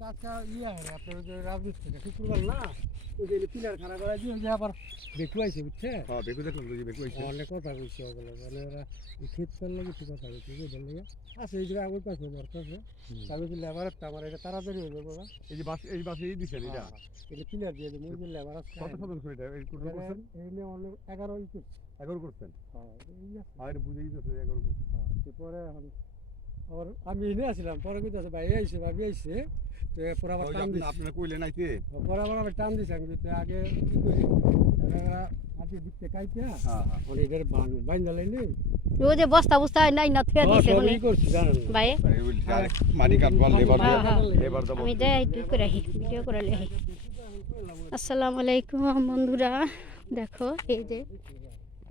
কাজটা ইয়ে হয় আপনার ওই যে রাজমিস্ত্রিটা শুক্রবার না ওই যে পিলার খাড়া করা দিয়ে ওই যে আবার বেকু আইছে বুঝছে হ্যাঁ বেকু দেখলাম তো যে বেকু আইছে অনেক কথা বলছে ওগুলো মানে ওরা এই ক্ষেত করলে কিছু কথা বলছে বুঝলেন লেগে আচ্ছা এই জায়গায় আগুন পাশে বর্তাছে আমি বলছি লেবার একটা আমার এটা তাড়াতাড়ি হয়ে যাবে বাবা এই বাসে এই দিছেন এটা এটা পিলার দিয়ে দেবো ওই যে লেবার আছে কত শতাংশ এটা এই টোটাল করছেন এই নিয়ে অনেক 11 ইঞ্চি 11 করছেন হ্যাঁ এই আছে আর বুঝেই যাচ্ছে 11 করছেন এরপরে আবার আমি এনে আসলাম পরে কইতাছে ভাই আইছে ভাবি আইছে তো পরে আবার টান দিছে আপনারা কইলেন আইতে পরে আবার টান দিছে আমি তো আগে কি করি এরা হাতে দিতে কাইতে হ্যাঁ হ্যাঁ মানে এদের বাইন্দা লাইনি ওই যে বস্তা বস্তা নাই না থুয়া দিছে মানে সবই করছি জানেন ভাই মাটি কাটবার লেবার হ্যাঁ, লেবার দাও আমি যাই একটু করে রাখি ভিডিও করে রাখি আসসালামু আলাইকুম বন্ধুরা দেখো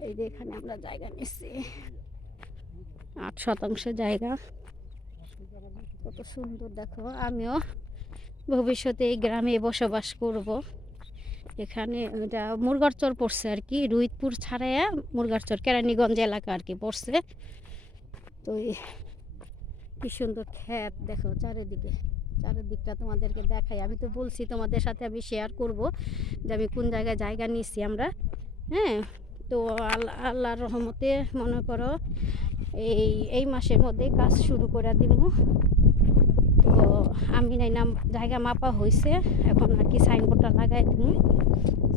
এই যে এখানে আমরা জায়গা নিচ্ছি 8 শতাংশ জায়গা কত সুন্দর দেখো আমিও ভবিষ্যতে এই গ্রামে বসবাস করব এখানে এটা মুরগারচর পড়ছে আর কি রুইতপুর ছাড়াইয়া মুরগারচর কেরানীগঞ্জ এলাকা আর কি পড়ছে তো কি সুন্দর ক্ষেত দেখো চারিদিকটা তোমাদেরকে দেখাই আমি তো বলছি তোমাদের সাথে আমি শেয়ার করব যে আমি কোন জায়গায় জায়গা নিচ্ছি আমরা হ্যাঁ তো আল্লাহর রহমতে মনে করো এই মাসের মধ্যে কাজ শুরু করে দিব তো আমি নাই নাম জায়গা মাপা হয়েছে এখন আর কি সাইনবোর্ডটা লাগাই দিব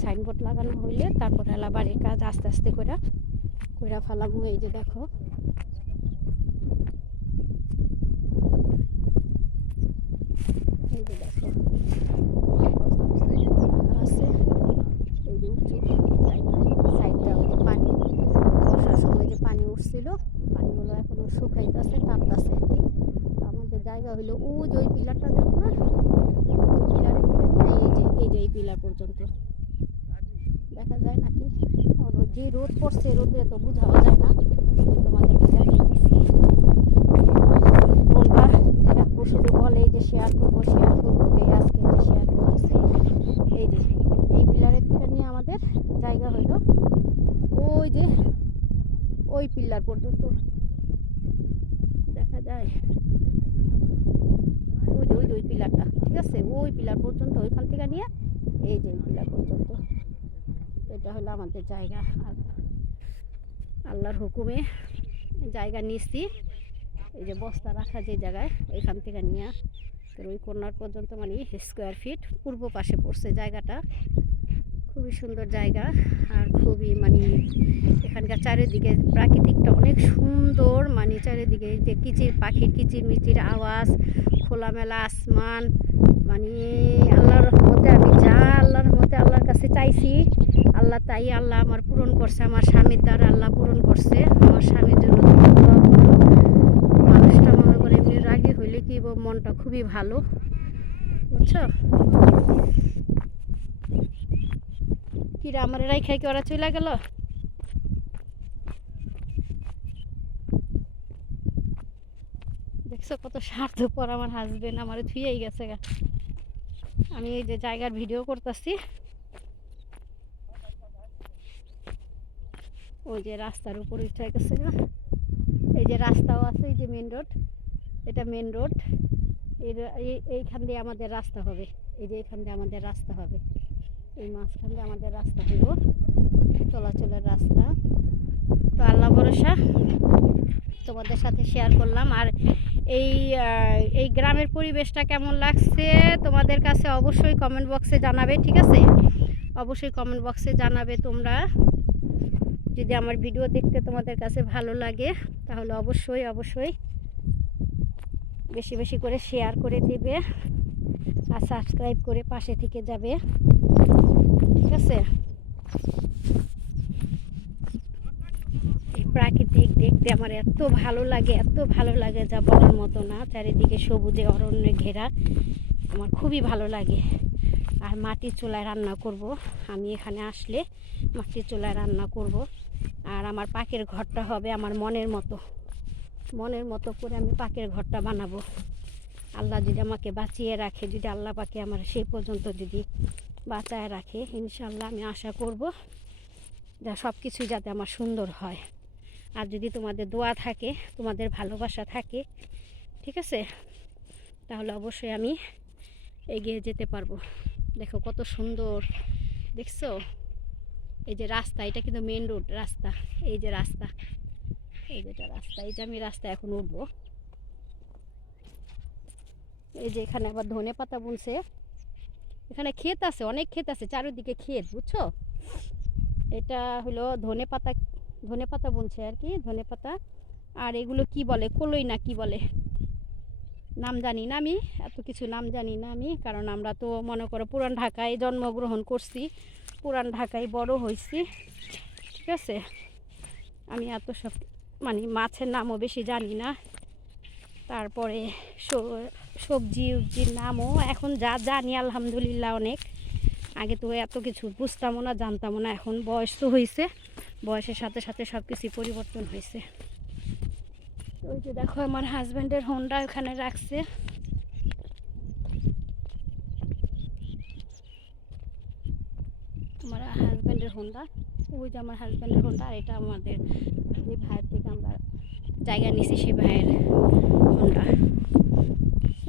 সাইনবোর্ড লাগানো হইলে তারপর এলা বাড়ির কাজ আস্তে আস্তে করে ফেলাবো এই যে দেখো এই যে দেখো আছে এই যে উঁচু সাইডটা পানি বর্ষার সময় যে পানি উঠছিল পানিগুলো এখনো শুকাইতেছে টাপতেছে আর কি আমাদের জায়গা হলো ওই পিলারটা দেখো না পিলারের এই পিলার পর্যন্ত দেখা যায় নাকি যে রোদ পড়ছে রোদে তো বোঝাও যায় না তোমাদেরকে দেখাই দিচ্ছি বলবা শুধু বলে যে শেয়ার করবো এই আজকে যে শেয়ার করতেছি এই পিলারের থেকে নিয়ে আমাদের জায়গা হইল ওই পিলার পর্যন্ত দেখা যায় ওই পিলারটা ঠিক আছে ওই পিলার পর্যন্ত ওইখান থেকে নিয়ে এই পিলার পর্যন্ত এটা হলো আমাদের জায়গা আর আল্লাহর হুকুমে জায়গা নিচ্ছি এই যে বস্তা রাখা যে জায়গায় এখান থেকে নিয়ে ওই কর্নার পর্যন্ত মানে স্কোয়ার ফিট পূর্ব পাশে পড়ছে জায়গাটা খুবই সুন্দর জায়গা আর খুবই মানে এখানকার চারিদিকে প্রাকৃতিকটা অনেক সুন্দর মানে চারিদিকে যে পাখির কিচিরমিচির আওয়াজ খোলামেলা আসমান মানে আল্লাহর রহমতে আমি আল্লাহর রহমতে আল্লাহর কাছে চাইছি আল্লাহ তাই আল্লাহ আমার পূরণ করছে আমার স্বামীর দ্বারা আল্লাহ পূরণ করছে আমার স্বামীর জন্য মানুষটা মনে করে এমনি রাগি হইলে কি মনটা খুবই ভালো বুঝছো কিরা আমার এরাই খাই কি ওরা চলে গেল দেখছো কত স্বার্থপর আমার হাজবেন্ড আমার ধুয়েই গেছে গা আমি এই যে জায়গার ভিডিও করতেছি ওই যে রাস্তার উপর উঠে গেছে গা এই যে রাস্তাও আছে এই যে মেন রোড এটা মেন রোড এইখান দিয়ে আমাদের রাস্তা হবে এই যে এইখান দিয়ে আমাদের রাস্তা হবে এই মাঝখান দিয়ে আমাদের রাস্তা হইব চলাচলের রাস্তা তো আল্লাহ ভরসা তোমাদের সাথে শেয়ার করলাম আর এই গ্রামের পরিবেশটা কেমন লাগছে তোমাদের কাছে অবশ্যই কমেন্ট বক্সে জানাবে ঠিক আছে অবশ্যই কমেন্ট বক্সে জানাবে তোমরা যদি আমার ভিডিও দেখতে তোমাদের কাছে ভালো লাগে তাহলে অবশ্যই বেশি বেশি করে শেয়ার করে দেবে আর সাবস্ক্রাইব করে পাশে থেকে যাবে ঠিক আছে এই প্রাকৃতিক দেখতে আমার এত ভালো লাগে যা বলার মতো না চারিদিকে সবুজে অরণ্যে ঘেরা আমার খুবই ভালো লাগে আর মাটির চুলায় রান্না করব আমি এখানে আসলে মাটির চুলায় রান্না করব আর আমার পাকের ঘরটা হবে আমার মনের মতো করে আমি পাকের ঘরটা বানাবো আল্লাহ যদি আমাকে বাঁচিয়ে রাখে যদি আল্লাহ পাকে আমার সেই পর্যন্ত যদি বাঁচায় রাখে ইনশাল্লাহ আমি আশা করব যা সব কিছুই যাতে আমার সুন্দর হয় আর যদি তোমাদের দোয়া থাকে তোমাদের ভালোবাসা থাকে ঠিক আছে তাহলে অবশ্যই আমি এগিয়ে যেতে পারবো। দেখো কত সুন্দর, দেখছো? এই যে রাস্তা, এটা কিন্তু মেন রোড রাস্তা। এই যে রাস্তা, এই যেটা রাস্তা, এই যে আমি রাস্তা এখন উঠবো। এই যে এখানে আবার ধনে পাতা বুনছে, এখানে ক্ষেত আছে, অনেক ক্ষেত আছে, চারিদিকে ক্ষেত, বুঝছো? এটা হলো ধনে পাতা, ধনে পাতা বুনছে আর কি, ধনে পাতা। আর এগুলো কি বলে, কলই না কি বলে, নাম জানি না আমি, এত কিছু নাম জানি না আমি, কারণ আমরা তো মনে করো পুরান ঢাকায় জন্মগ্রহণ করছি, পুরান ঢাকায় বড় হয়েছি, ঠিক আছে? আমি এত সব মানে মাছের নামও বেশি জানি না। তারপরে সবজির নামও এখন যা জানি আলহামদুলিল্লাহ অনেক। আগে তো এত কিছু বুঝতামও না, জানতামও না। এখন বয়স তো হয়েছে, বয়সের সাথে সাথে সব কিছুই পরিবর্তন হয়েছে। ওই যে দেখো আমার হাজব্যান্ডের হোন্ডা ওখানে রাখছে। আমার হাজব্যান্ডের হোন্ডা, ওই যে আমার হাজব্যান্ডের হোন্ডা। আর এটা আমাদের যে ভাইয়ের থেকে আমরা জায়গা নিছি, সে ভাইয়ের হোন্ডা।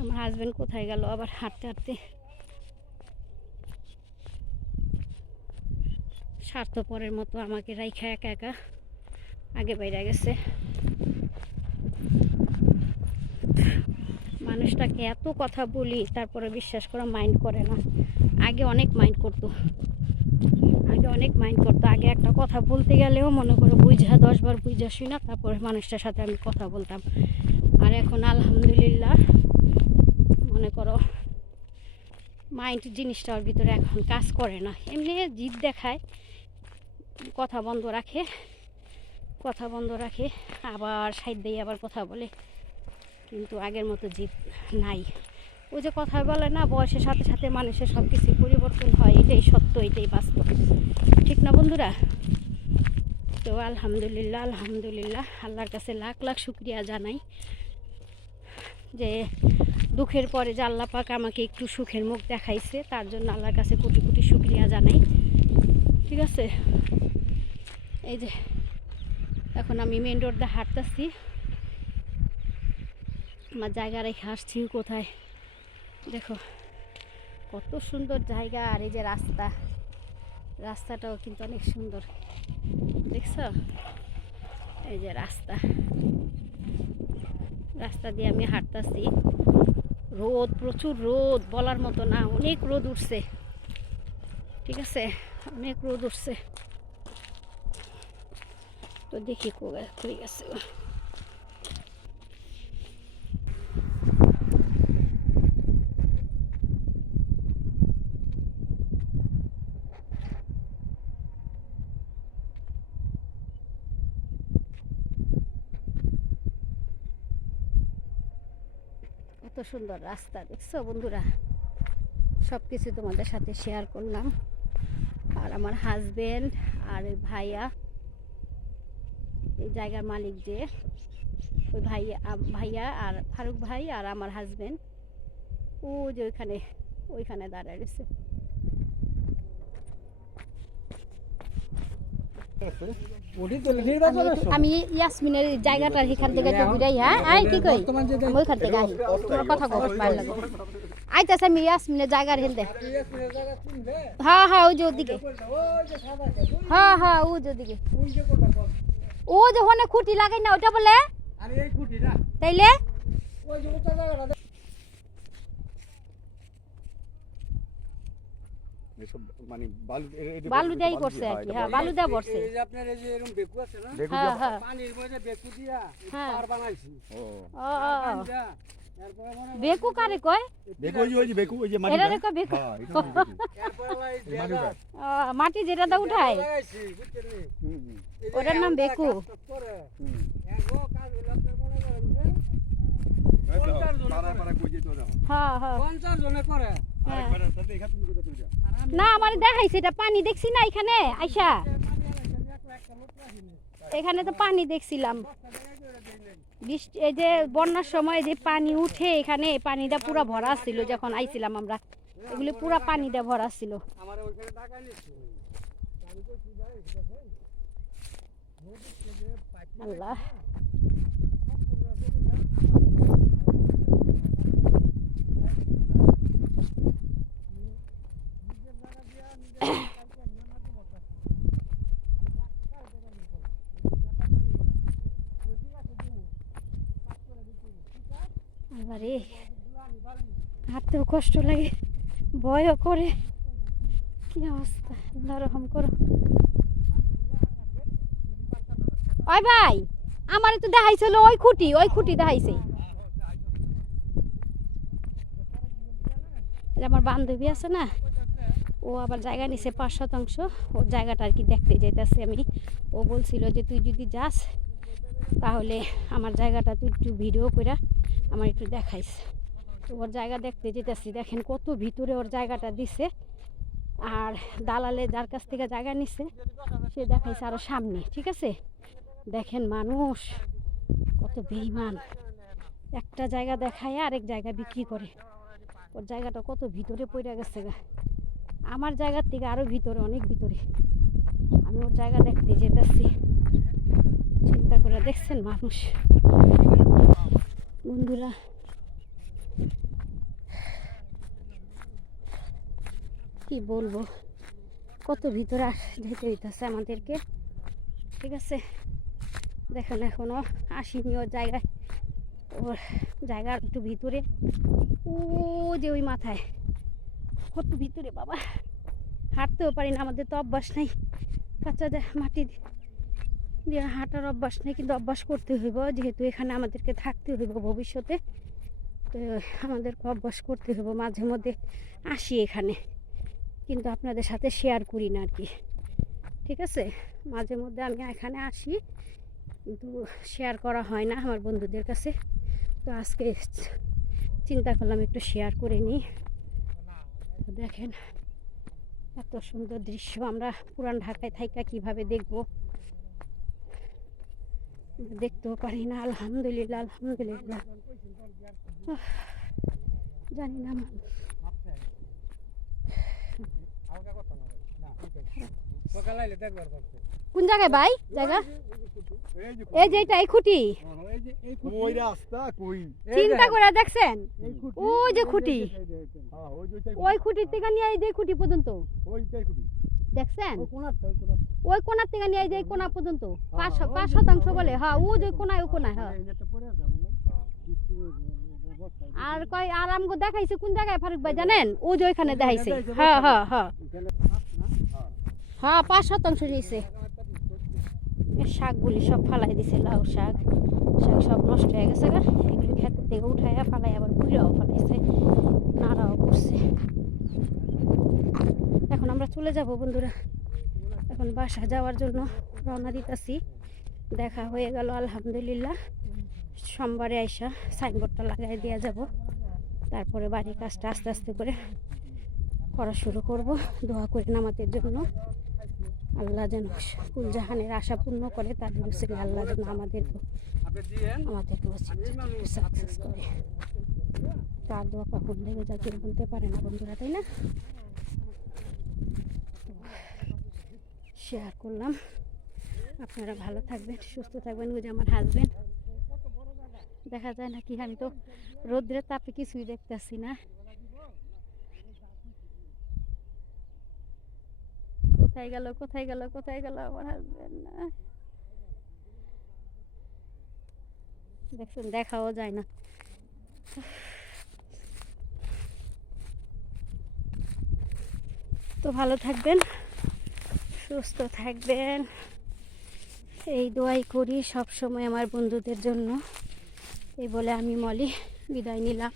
আমার হাজব্যান্ড কোথায় গেল আবার হাঁটতে হাঁটতে? স্বার্থপরের মতো আমাকে রাইখা একা একা আগে বাইরে গেছে। মানুষটাকে এত কথা বলি, তারপরে বিশ্বাস করা মাইন্ড করে না। আগে অনেক মাইন্ড করতো, আগে একটা কথা বলতে গেলেও মনে করো বুঝা 10 বার বুঝা শুই না, তারপরে মানুষটার সাথে আমি কথা বলতাম। আর এখন আলহামদুলিল্লাহ মনে করো মাইন্ড জিনিসটা ওর ভিতরে এখন কাজ করে না। এমনি জিদ দেখায়, কথা বন্ধ রাখে, আবার সাইড দিয়ে আবার কথা বলে, কিন্তু আগের মতো জিদ নাই। ওই যে কথা বলে না, বয়সের সাথে সাথে মানুষের সব কিছু পরিবর্তন হয়, এটাই সত্য, এটাই বাস্তব, ঠিক না বন্ধুরা? তো আলহামদুলিল্লাহ আল্লাহর কাছে লাখ লাখ শুকরিয়া জানাই যে দুঃখের পরে যে আল্লাহ পাক আমাকে একটু সুখের মুখ দেখাইছে, তার জন্য আল্লাহর কাছে কোটি কোটি শুকরিয়া জানাই, ঠিক আছে? এই যে এখন আমি মেন রোড দিয়ে হাঁটতেছি, আমার জায়গা রেখে আসছি কোথায়, দেখো কত সুন্দর জায়গা। আর এই যে রাস্তাটাও কিন্তু অনেক সুন্দর, দেখছো? এই যে রাস্তা দিয়ে আমি হাঁটতেছি। রোদ, প্রচুর রোদ, বলার মতো না, অনেক রোদ উঠছে, ঠিক আছে? অনেক রোদ উঠছে। তো দেখি কই গেছে। কত সুন্দর রাস্তা, দেখছো বন্ধুরা? সব কিছু তোমাদের সাথে শেয়ার করলাম। আর আমার হাজবেন্ড আর ওই ভাইয়া, এই জায়গার মালিক যে, ওই ভাইয়া আর ফারুক ভাই আর আমার হাজবেন্ড, ও যে ওইখানে দাঁড়ায় রয়েছে। আমি ইয়াসমিনের জায়গাটার এখান থেকে ঘুরাই। হ্যাঁ, আই কি কই, ওইখান থেকে আই, কথা কব ভালো লাগে। আইতাছে আমি ইয়াসমিনের জায়গার হেলতে। হ্যাঁ ওই যে ওদিকে, হ্যাঁ ওই যে ওদিকে, ও যে ওখানে খুঁটি লাগাই না, ওটা বলে তাইলে মানে বালু দেই করছে আর কি। হ্যাঁ, বালু দেয়া করছে। এই যে আপনার এই যে এরকম বেকু আছে না, হ্যাঁ পানির মধ্যে বেকু দিয়া পার বানাইছি। ও বেকু কারে কয়? বেকু ওই যে বেকু, ওই যে মাটি, এরা কয় বেকু। হ্যাঁ এটা বেকু। এরপর লাই জায়গা মাটি যেটা দা উঠায়, লাগাইছি, বুঝছেন নি? ওটার নাম বেকু। এগো কাজ হলো আপনার মনে করেন যে পারা কই যেত না। হ্যাঁ 50 জনে করে। আরেকবার তাতে এখানে তুমি কোথা থেকে যাও? না, আমার দেখাইছে, এটা পানি দেখছি না এখানে আইসা, এখানে তো পানি দেখছিলাম। বৃষ্টি, এই যে বন্যার সময় যে পানি উঠে, এখানে পানিটা পুরো ভরা ছিল যখন আইছিলাম আমরা, এগুলি পুরো পানিটা ভরা ছিল। আমার ওইখানে টাকা নিছি, আমি তো কি যাই দেখেন আল্লাহ, হাঁটতেও কষ্ট লাগে, ভয়ও করে। কি অবস্থা, আল্লাহ রহম করো। ওই ভাই, আমার তো দেখাইছিল ওই খুঁটি দেখাইছে। আমার বান্ধবী আছে না, ও আবার জায়গা নিছে 5%। ওর জায়গাটা আর কি দেখতে যাইতেছি আমি। ও বলছিল যে তুই যদি যাস তাহলে আমার জায়গাটা তুই একটু ভিডিও করে আমার একটু দেখাইস। তো ওর জায়গা দেখতে যেতেছি। দেখেন কত ভিতরে ওর জায়গাটা দিছে, আর দালালে যার কাছ থেকে জায়গা নিছে সে দেখাইছে আরো সামনে। ঠিক আছে, দেখেন মানুষ কত বেইমান, একটা জায়গা দেখায় আরেক জায়গা বিক্রি করে। ওর জায়গাটা কত ভিতরে পড়ে গেছে গা, আমার জায়গার থেকে আরো ভিতরে, অনেক ভিতরে। আমি ওর জায়গা দেখতে যেতেছি। চিন্তা করে দেখছেন মানুষ। বন্ধুরা, কি বলবো, কত ভিতরে যেতে হইতেছে আমাদেরকে। ঠিক আছে, দেখেন এখনো আসিনি ওর জায়গায়। ওর জায়গার একটু ভিতরে, ও যে ওই মাথায়, কত ভিতরে বাবা, হাঁটতেও পারি না। আমাদের তো অভ্যাস নাই, কাঁচা মাটি দিয়ে হাঁটার অভ্যাস নেই, কিন্তু অভ্যাস করতে হইব, যেহেতু এখানে আমাদেরকে থাকতে হইব ভবিষ্যতে। তো আমাদেরকে অভ্যাস করতে হইব। মাঝে মধ্যে আসি এখানে, কিন্তু আপনাদের সাথে শেয়ার করি না আর কি। ঠিক আছে, মাঝে মধ্যে আমি এখানে আসি, কিন্তু শেয়ার করা হয় না আমার বন্ধুদের কাছে। তো আজকে চিন্তা করলাম একটু শেয়ার করে নিই। দেখেন এত সুন্দর দৃশ্য, আমরা পুরান ঢাকায় থাইকা কিভাবে দেখবো, দেখতেও পারি না। আলহামদুলিল্লাহ, আলহামদুলিল্লাহ। জানি না কোন জায়গায় ভাই জায়গা, এই যে এটা এই খুঁটি, ওই রাস্তা কই চিন্তা করে দেখছেন, ওই যে খুঁটি, ওই খুঁটির থেকে নিয়ে এই যে খুঁটি পর্যন্ত ওইটাই কুটি দেখছেন, ওই কোনার থেকে নিয়ে এই যে কোনা পর্যন্ত 5% বলে। হ্যাঁ, ও যে কোনায়, ও কোনায়। হ্যাঁ, আর কয় আর আমগো দেখাইছে কোন জায়গায় ফারুক ভাই জানেন, ও যে ওইখানে দেখাইছে। হ্যাঁ হ্যাঁ হ্যাঁ হ্যাঁ, 5% নিয়েছে। শাকগুলি সব ফালাই দিছে, লাউ শাক সব নষ্ট হয়ে গেছে গা। এগুলি ক্ষেত থেকে উঠাইয়া ফালাই, আবার বুড়াও ফালাইছে, নাড়াও করছে। এখন আমরা চলে যাব বন্ধুরা, এখন বাসা যাওয়ার জন্য রওনা দিতেছি। দেখা হয়ে গেল আলহামদুলিল্লাহ। সোমবারে আইসা সাইনবোর্ডটা লাগাই দেওয়া যাব, তারপরে বাড়ির কাজটা আস্তে আস্তে করে করা শুরু করব। দোয়া করেন আমাদের জন্য, আল্লাহ যেন কুলজাহানের আশা পূর্ণ করে, তাদের উচিত আল্লাহ যেন আমাদেরকে সাকসেস করে। তার দোয়া কখন লেগে যায় কেউ বলতে পারে না বন্ধুরা, তাই না? শেয়ার করলাম, আপনারা ভালো থাকবেন, সুস্থ থাকবেন। ওই যে আমার হাজবেন্ড, দেখা যায় নাকি, আমি তো রোদ্রের তাপে কিছুই দেখতেছি না। কোথায় গেল, কোথায় গেল, কোথায় গেল আমার হাজবেন্ড? না দেখছেন, দেখাও যায় না। তো ভালো থাকবেন, সুস্থ থাকবেন, এই দোয়াই করি সব সময় আমার বন্ধুদের জন্য। এই বলে আমি মলি বিদায় নিলাম।